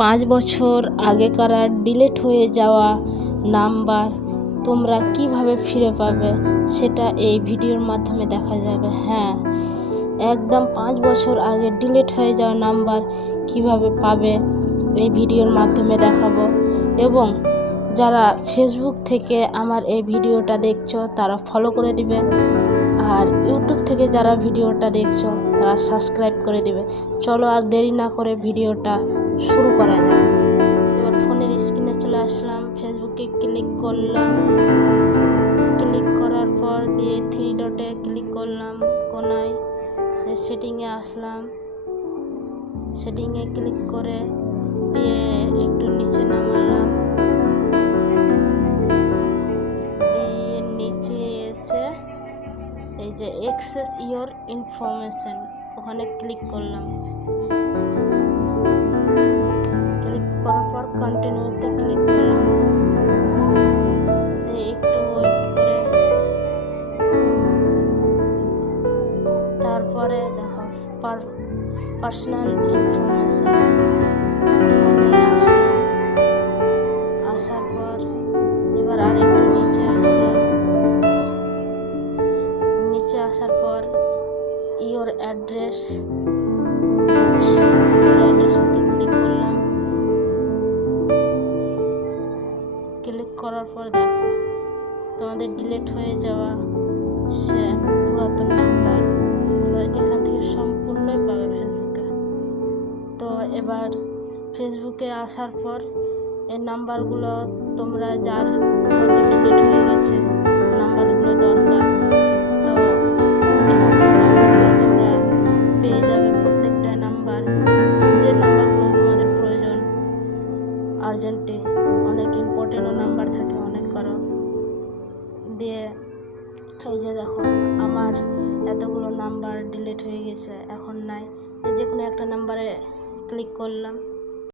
5 বছর আগেকার ডিলিট হয়ে যাওয়া নাম্বার তোমরা কিভাবে ফিরে পাবে সেটা এই ভিডিওর মাধ্যমে দেখা যাবে। হ্যাঁ, একদম 5 বছর আগে ডিলিট হয়ে যাওয়া নাম্বার কিভাবে পাবে এই ভিডিওর মাধ্যমে দেখাবো। এবং যারা ফেসবুক থেকে আমার এই ভিডিওটা দেখছো তারা ফলো করে দিবে, আর ইউটিউব থেকে যারা ভিডিওটা দেখছো তারা সাবস্ক্রাইব করে দিবে। চলো আর দেরি না করে ভিডিওটা শুরু করা যাক। এবার ফোনের স্ক্রিনে চলে আসলাম, ফেসবুকে ক্লিক করলাম, ক্লিক করার পর দিয়ে 3 ডটে ক্লিক করলাম কোনায়, সেটিংয়ে আসলাম, সেটিংয়ে ক্লিক করে দিয়ে একটু নিচে নামালাম, এই নিচে এসে এই যে অ্যাক্সেস ইওর ইনফরমেশন ওখানে ক্লিক করলাম। ক্লিক করার পর কন্টিনিউতে ক্লিক করলাম, একটু ওয়েট করে তারপরে দেখো পার্সোনাল ইনফরমেশন ওখানে আসলাম। আসার পর এবার আর একটু নিচে আসলাম, নিচে আসার পর ইওর অ্যাড্রেস বুকে ক্লিক করলাম। ক্লিক করার পর দেখো তোমাদের ডিলিট হয়ে যাওয়া সে পুরাতন নাম্বারগুলো এখান থেকে সম্পূর্ণই পাবে ফেসবুকে। তো এবার ফেসবুকে আসার পর এই নাম্বারগুলো তোমরা যার হয়তো ডিলিট হয়ে গেছে নাম্বারগুলো দরকার, তো এখান থেকে নাম্বারগুলো তোমরা পেয়ে যাবে। প্রত্যেকটা নাম্বার, যে নাম্বারগুলো তোমাদের প্রয়োজন আর্জেন্টে, অনেক ইম্পর্টেন্টও নাম্বার থাকে অনেক কারো দিয়ে। এই যে দেখো আমার এতগুলো নাম্বার ডিলিট হয়ে গেছে, এখন নাই, যে কোনো একটা নাম্বারে ক্লিক করলাম।